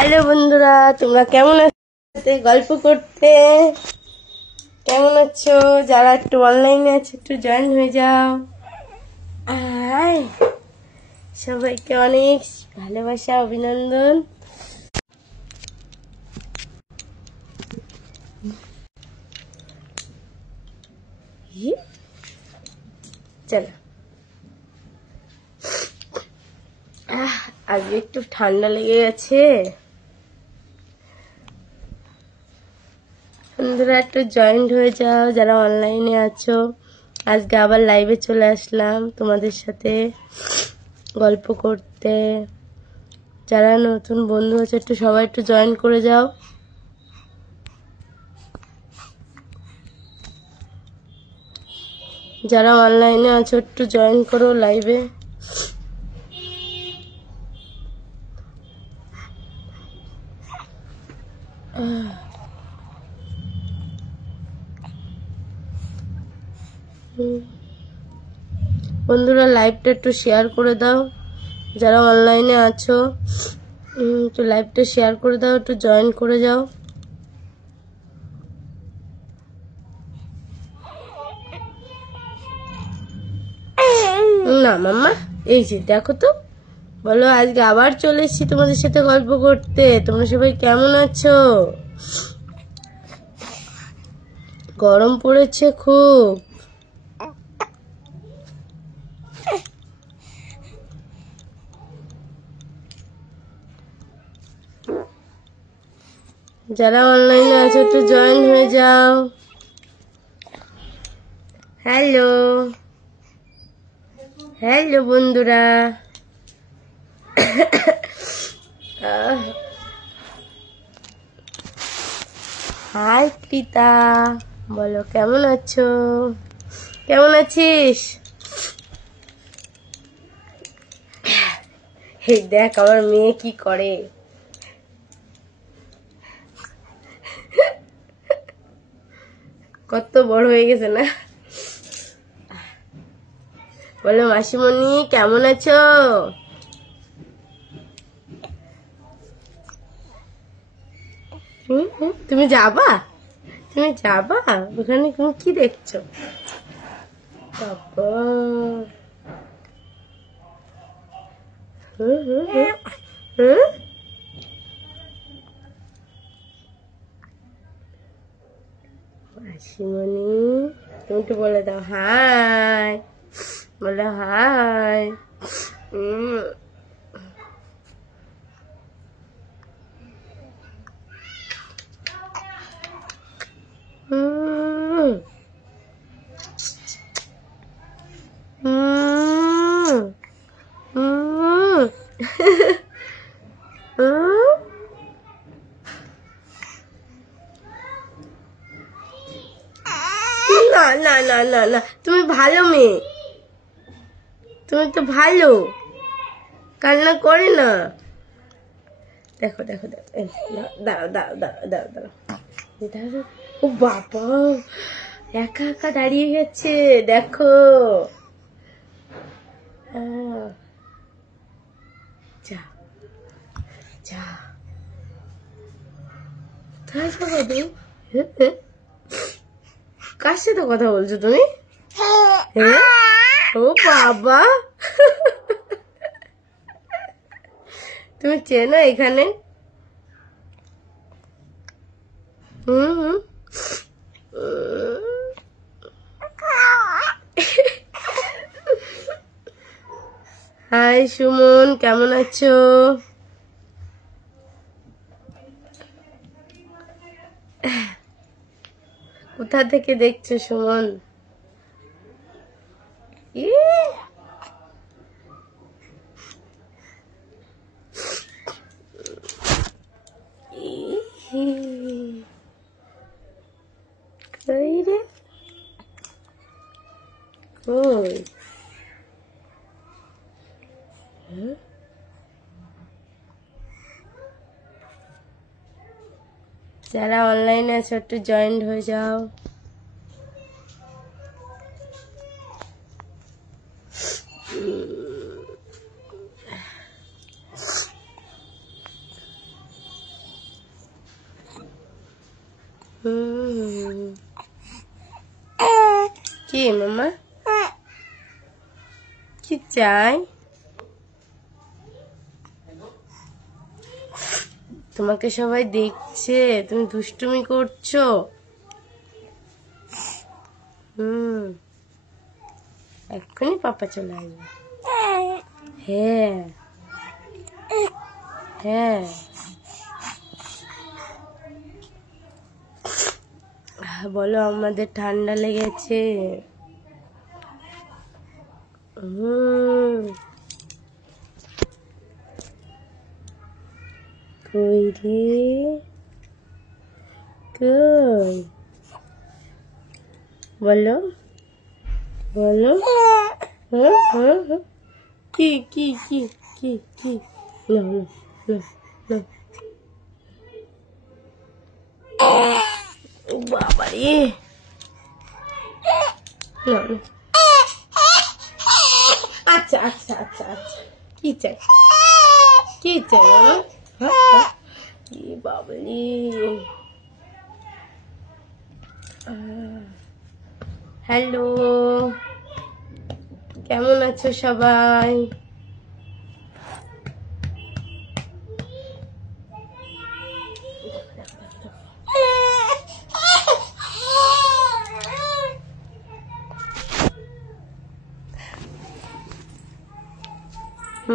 Hello বন্ধুরা, তোমরা কেমন আছো? গল্প করতে কেমন আছো? যারা একটু অনলাইনে আছে একটু জয়েন হয়ে যাও। সবাইকে অনেক ভালোবাসা, অভিনন্দন। চলো, আজকে একটু ঠান্ডা লেগে গেছে। বন্ধুরা একটু জয়েন্ট হয়ে যাও যারা অনলাইনে আছো। আজকে আবার লাইভে চলে আসলাম তোমাদের সাথে গল্প করতে। যারা নতুন বন্ধু আছে একটু সবাই একটু জয়েন করে যাও। যারা অনলাইনে আছো একটু জয়েন করো লাইভে। বন্ধুরা লাইভটা একটু শেয়ার করে দাও। যারা অনলাইনে আছো একটু লাইভটা শেয়ার করে দাও, একটু জয়েন করে যাও। না মাম্মা, এই যে দেখো তো, বলো আজকে আবার চলে এসেছি তোমাদের সাথে গল্প করতে। তোমরা সবাই কেমন আছো? গরম পড়েছে খুব। যারা অনলাইনে আছো একটু জয়েন হয়ে যাও। হ্যালো হ্যালো বন্ধুরা, হাই প্রীতা, বলো কেমন আছো? কেমন আছিস? এই দেখ আমার মেয়ে কি করে। কত বড় হয়ে গেছে না? বলো মাসিমণি কেমন আছো? তুমি যাবা? তুমি যাবা ওখানে? তুমি কি দেখছো? বাবা, মাসিমণি তুমি তো বলে দাও হাই, বলো হাই। না না না না না, তুমি ভালো মেয়ে, তুমি তো ভালো, কান্না করে না। দেখো দেখো দেখো, দাঁড়াও দাঁড়াও দাঁড়াও দাঁড়াও দাঁড়াও। ও বাবা, একা একা দাঁড়িয়ে গেছে দেখো। যা যা, কোথায় যাবো তুমি? কার সাথে কথা বলছো তুমি? হ্যাঁ, ও বাবা, তুমি চেনো এখানে? হাই সুমন, কেমন আছো? কোথা থেকে দেখছো সুমন? যারা অনলাইনে আছে একটু জয়েন্ট হয়ে যাও। কি মামা কি চাই? তোমাকে সবাই দেখছে তুমি দুষ্টুমি করছো। এক্ষুনি পাপা চলে আসবে। হ্যাঁ হ্যাঁ বলো আমাদের ঠান্ডা লেগেছে। কই রে কই বলো বলো। কি কি কি কি কি না না না বাবা রে না না। আচ্ছা আচ্ছা আচ্ছা আচ্ছা কি চাই কি চাই? কি বাবলি হ্যালো কেমন আছো সবাই?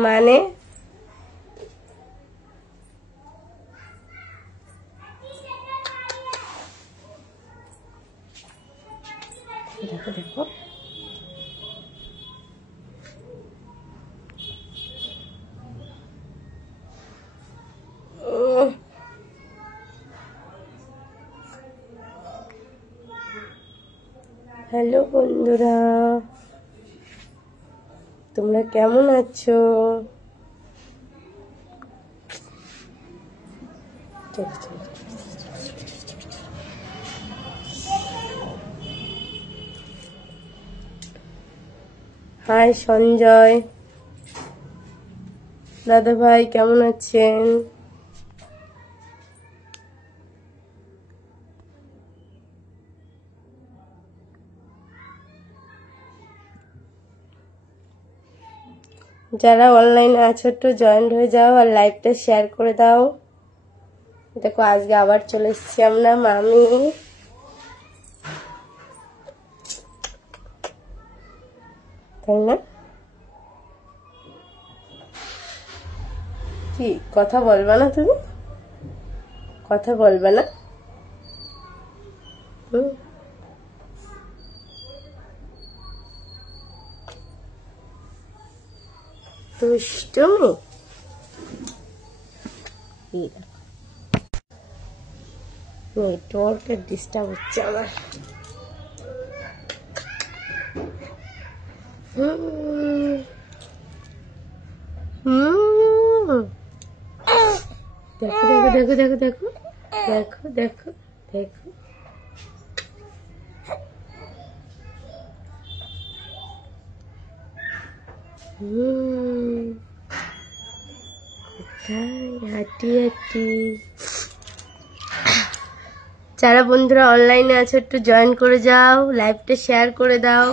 মানে দেখো দেখো হ্যালো বন্ধুরা তোমরা কেমন আছো? হাই সঞ্জয় দাদা ভাই কেমন আছেন? যারা অনলাইনে আছো একটু জয়েন্ট হয়ে যাও আর লাইভটা শেয়ার করে দাও। দেখো আজকে আবার চলে এসেছি আমরা মামি তাই না? কি কথা বলবা না তুমি? কথা বলবা না? দুষ্টুমি নেটওয়ার্কের ডিস্টার্ব হচ্ছে আমার। দেখো দেখো দেখো দেখো দেখো দেখো দেখো হাঁটি হাঁটি। যারা বন্ধুরা অনলাইনে আছো একটু জয়েন করে যাও লাইভটা শেয়ার করে দাও।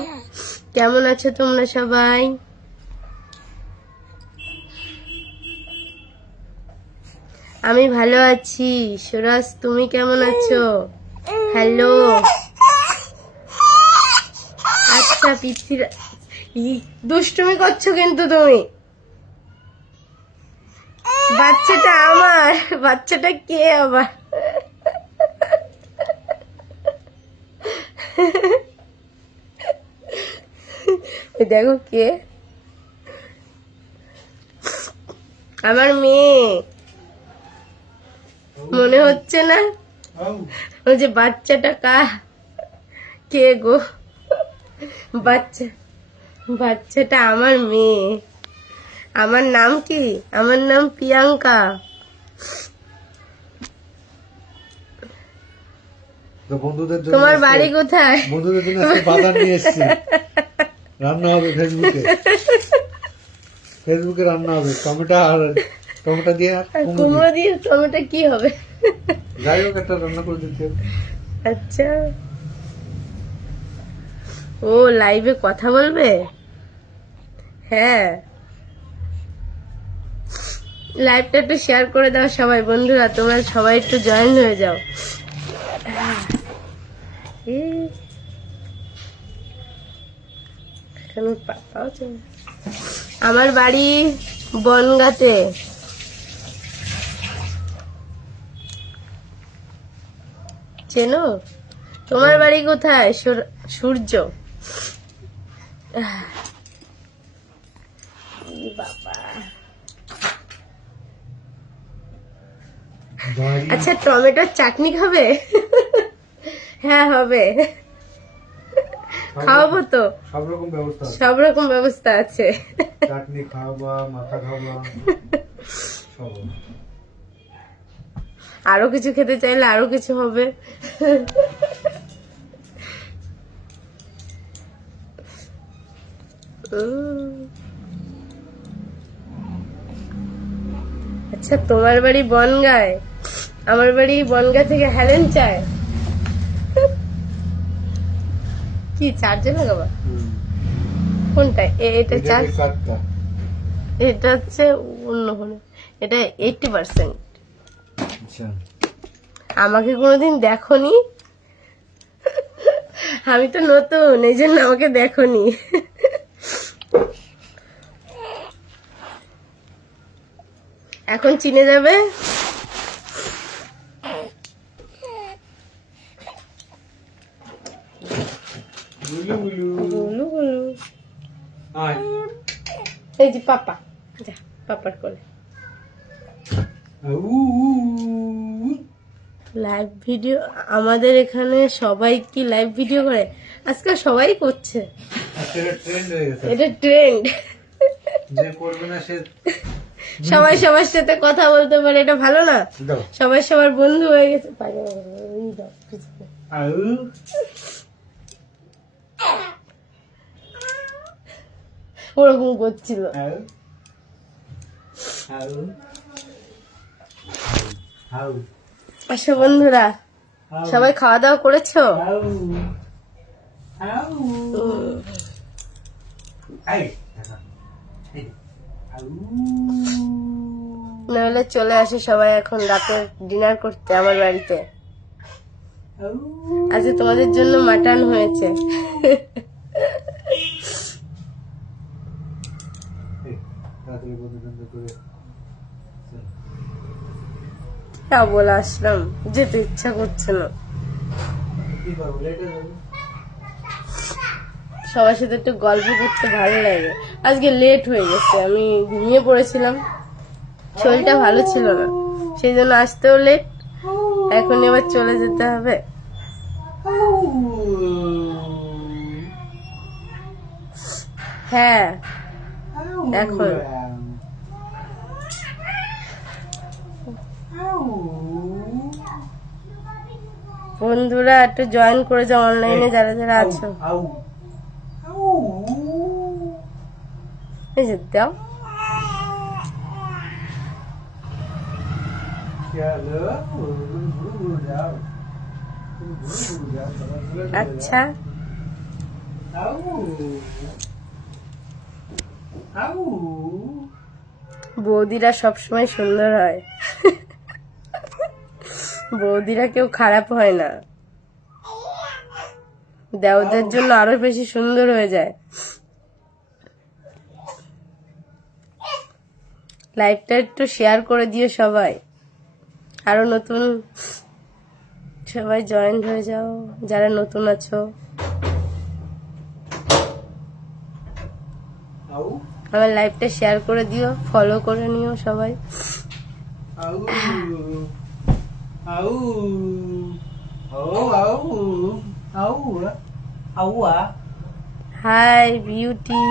কেমন আছো তোমরা সবাই? আমি ভালো আছি। সুরাজ তুমি কেমন আছো? হ্যালো আচ্ছা পিচ্ছিরা দুষ্টুমি করছো কিন্তু তুমি। বাচ্চাটা আমার বাচ্চাটা কে আবার? দেখো কে আমার মেয়ে মনে হচ্ছে না? ওই যে বাচ্চাটা কে গো? বাচ্চাটা আমার মেয়ে। আমার নাম কি? আমার নাম প্রিয়াঙ্কা। তোমার বাড়ি কোথায়? বন্ধুদের জন্য আজকে বাজার নিয়ে এসেছি, রান্না হবে ফেসবুকে রান্না হবে টমেটো দিয়ে আর কুমড়ো দিয়ে টমেটো কি হবে? যাই হোক একটা রান্না করে দিতে। আচ্ছা, ও লাইভে কথা বলবে? হ্যাঁ, লাইভটা একটু শেয়ার করে দাও সবাই। বন্ধুরা তোমরা সবাই একটু জয়েন হয়ে যাও। আমার বাড়ি বনগাঁতে। চেনো? তোমার বাড়ি কোথায়? সূর্য। বাবা, আচ্ছা টমেটোর চাটনি খাবে? হ্যাঁ হবে, খাওয়াবো তো। সব রকম ব্যবস্থা আছে। চাটনি খাওয়াবা, মাথা খাওয়াবা, আরো কিছু খেতে চাইলে আরো কিছু হবে। আচ্ছা তোমার বাড়ি বনগাঁয়, আমার বাড়ি বনগাঁ থেকে হেলেন চায়। কি চার্জে লাগাবা? কোনটা? এটা চার্জ, এটা হচ্ছে অন্য কোনো, এটা 80%। আমাকে কোনোদিন দেখোনি? আমি তো নতুন, এই জন্য আমাকে দেখোনি। এখন চিনে যাবে। এই যে পাপা, যা পাপার কোলে। লাইভ ভিডিও আমাদের এখানে সবাই কি লাইভ ভিডিও করে? আজকাল সবাই করছে, এটা ট্রেন্ড। সবাই সবার সাথে কথা বলতে পারে, এটা ভালো না? সবাই সবার বন্ধু হয়ে গেছে। ওরকম করছিল। আচ্ছা বন্ধুরা সবাই খাওয়া দাওয়া করেছো? নাহলে চলে আসে সবাই এখন রাতে ডিনার করতে আমার বাড়িতে। আজকে তোমাদের জন্য মাটন হয়েছে। বলে আসলাম, যেতে ইচ্ছা করছে না। সবার সাথে একটু গল্প করতে ভালো লাগে। আজকে লেট হয়ে গেছে, আমি ঘুমিয়ে পড়েছিলাম, শরীরটা ভালো ছিল না, সেই জন্য আসতেও লেট। এখন এবার চলে যেতে হবে। হ্যাঁ এখন বন্ধুরা একটু জয়েন করে যাও অনলাইনে যারা যারা আছো। এই যে দাও। আচ্ছা বৌদিরা সবসময় সুন্দর হয়। বৌদিরা কেউ খারাপ হয় না, দেওদের জন্য আরো বেশি সুন্দর হয়ে যায়। লাইভটা একটু শেয়ার করে দিও সবাই, আরো নতুন সবাই জয়েন হয়ে যাও যারা নতুন আছো। আমার লাইভটা শেয়ার করে দিও, ফলো করে নিও সবাই। হাই বিউটি,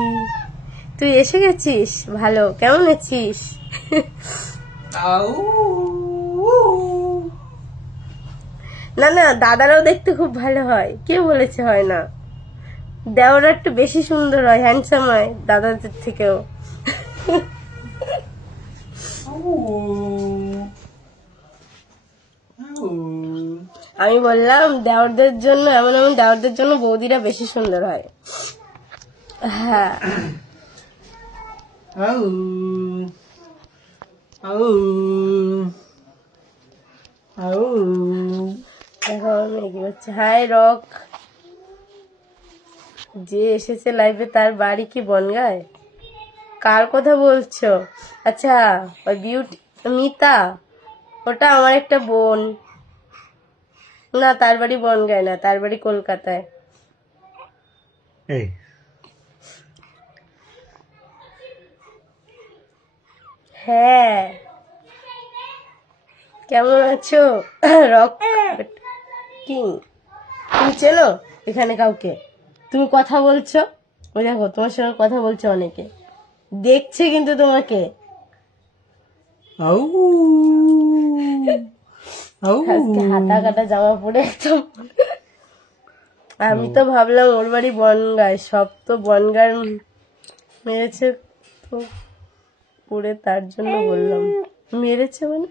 তুই এসে গেছিস? ভালো, কেমন আছিস? না না, দাদারাও দেখতে খুব ভালো হয়, কে বলেছে হয় না? দেওরা একটু বেশি সুন্দর হয়, হ্যান্ডসাম হয় দাদাদের থেকেও। আমি বললাম দেওরদের জন্য এমন এমন দেওরদের জন্য বৌদিরা বেশি সুন্দর হয়। হ্যাঁ আউ আউ আউ দেখো আমি কি বলছি। হাই রক, যে এসেছে লাইভে তার বাড়ি কি বনগাঁয়? কার কথা বলছো? আচ্ছা ওই বিউটি মিতা, ওটা আমার একটা বোন। না তার বাড়ি বনগাঁয় না, তার বাড়ি কলকাতায়। এই হ্যাঁ কেমন আছো রক কিং? তুমি চেনো এখানে কাউকে? তুমি কথা বলছো, ওই দেখো তোমার সঙ্গে কথা বলছো, অনেকে দেখছে কিন্তু তোমাকে। আউ আউ আজকে হাতা কাটা জামা পরে একদম। আমি তো ভাবলাম ওর বাড়ি বনগাঁয়, সব তো বনগাঁয় মেরেছে তো পড়ে, তার জন্য বললাম। মেরেছে মানে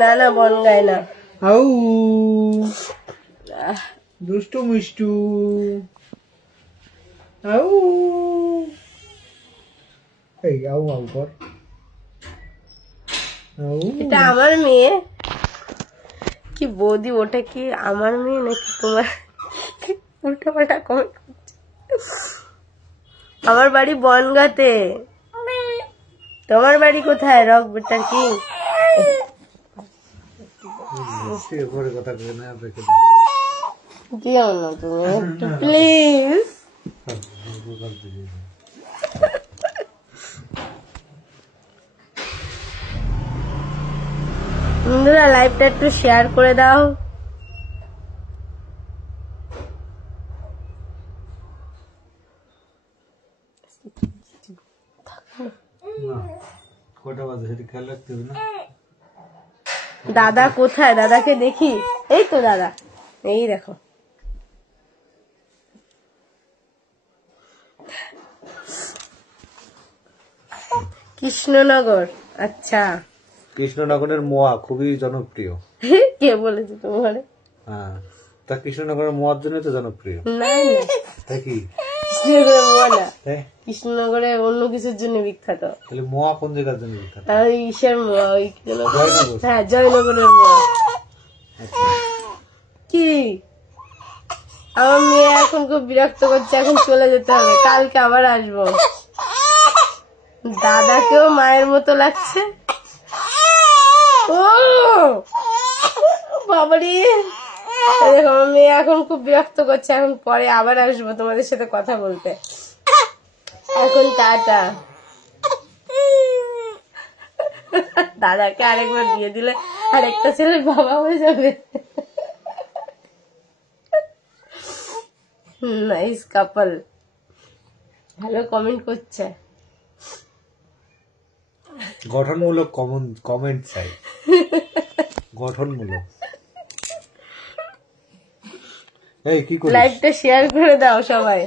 না না বনগাঁয় না। আউ দুষ্টু মিষ্টু আউ এই আউ আউ কর আউ এটা আমার মেয়ে কি বৌদি? ওটা কি আমার মেয়ে নাকি তোমার? উল্টা পাল্টা কমেন্ট করছে। আমার বাড়ি বনগাঁতে। তোমার বাড়ি কোথায় রক বেটার কি? পরে কথা বলে না রেখে দিও না তুমি একটু প্লিজ। বন্ধুরা লাইভটা একটু শেয়ার করে দাও। কটা বাজে সেটা খেয়াল রাখতে হবে না। দাদা কোথায়? দাদাকে দেখি। এই তো দাদা, এই দেখো। কৃষ্ণনগর, আচ্ছা। কৃষ্ণনগরের মোয়া খুবই জনপ্রিয়। কে বলেছে তোমার? হ্যাঁ, তা কৃষ্ণনগরের মোয়ার জন্য তো জনপ্রিয়। না না, তাই কি কৃষ্ণনগরের মোয়া না, হ্যাঁ, কৃষ্ণনগরে অন্য কিছুর জন্য বিখ্যাত। তাহলে মোয়া কোন জায়গার জন্য বিখ্যাত? ওই ইসের মোয়া, ওই জয়নগর। হ্যাঁ জয়নগরের মোয়া। আচ্ছা, কি আমার মেয়ে এখন খুব বিরক্ত করছে, এখন চলে যেতে হবে, কালকে আবার আসবো। দাদাকেও মায়ের মতো লাগছে। ও বাবারি, দেখো আমার মেয়ে এখন খুব বিরক্ত করছে, এখন পরে আবার আসবো তোমাদের সাথে কথা বলতে। এখন টাটা। দাদাকে আরেকবার দিয়ে দিলে আরেকটা ছেলে বাবা হয়ে যাবে। নাইস কাপল, ভালো কমেন্ট করছে। গঠনমূলক কমেন্ট চাই, গঠনমূলক। এই কি করিস? লাইভটা শেয়ার করে দাও সবাই।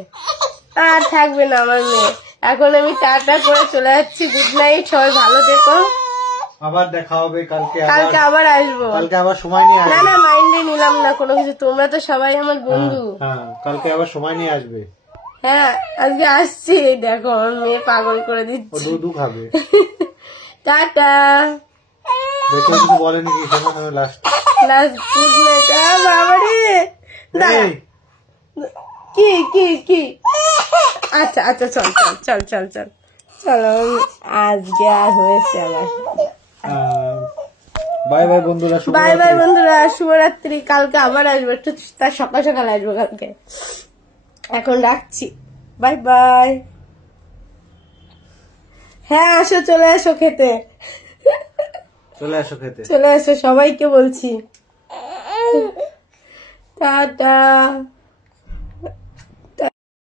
আর থাকবে না আমার মেয়ে, এখন আমি টাটা করে চলে যাচ্ছি। গুড নাইট, সবাই ভালো থেকো। আবার দেখা হবে কালকে। কালকে আবার আসবো। কালকে আবার সময় নিয়ে না আসবে। না, মাইন্ডে নিলাম না কোনো কিছু, তোমরা তো সবাই আমার বন্ধু। হ্যাঁ, কালকে আবার সময় নিয়ে আসবে। হ্যাঁ আজকে আসছি, দেখো আমার মেয়ে পাগল করে ও দিচ্ছে। দুধু খাবে। টাটা, দেখো কিছু বলেনি কি শোনো লাস্ট। Last good night. বাবারে এই কি কি কি, আচ্ছা আচ্ছা চল চল চল চল চল চলো, আজকে আর হয়েছে আমার। বাই বাই বন্ধুরা, বাই বাই বন্ধুরা, শুভরাত্রি। কালকে আবার আসবো, একটু তার সকাল সকাল আসবো কালকে। এখন রাখছি, বাই বাই। হ্যাঁ আসো, চলে আসো খেতে, চলে আসো খেতে। চলে আসো সবাইকে বলছি। টাটা।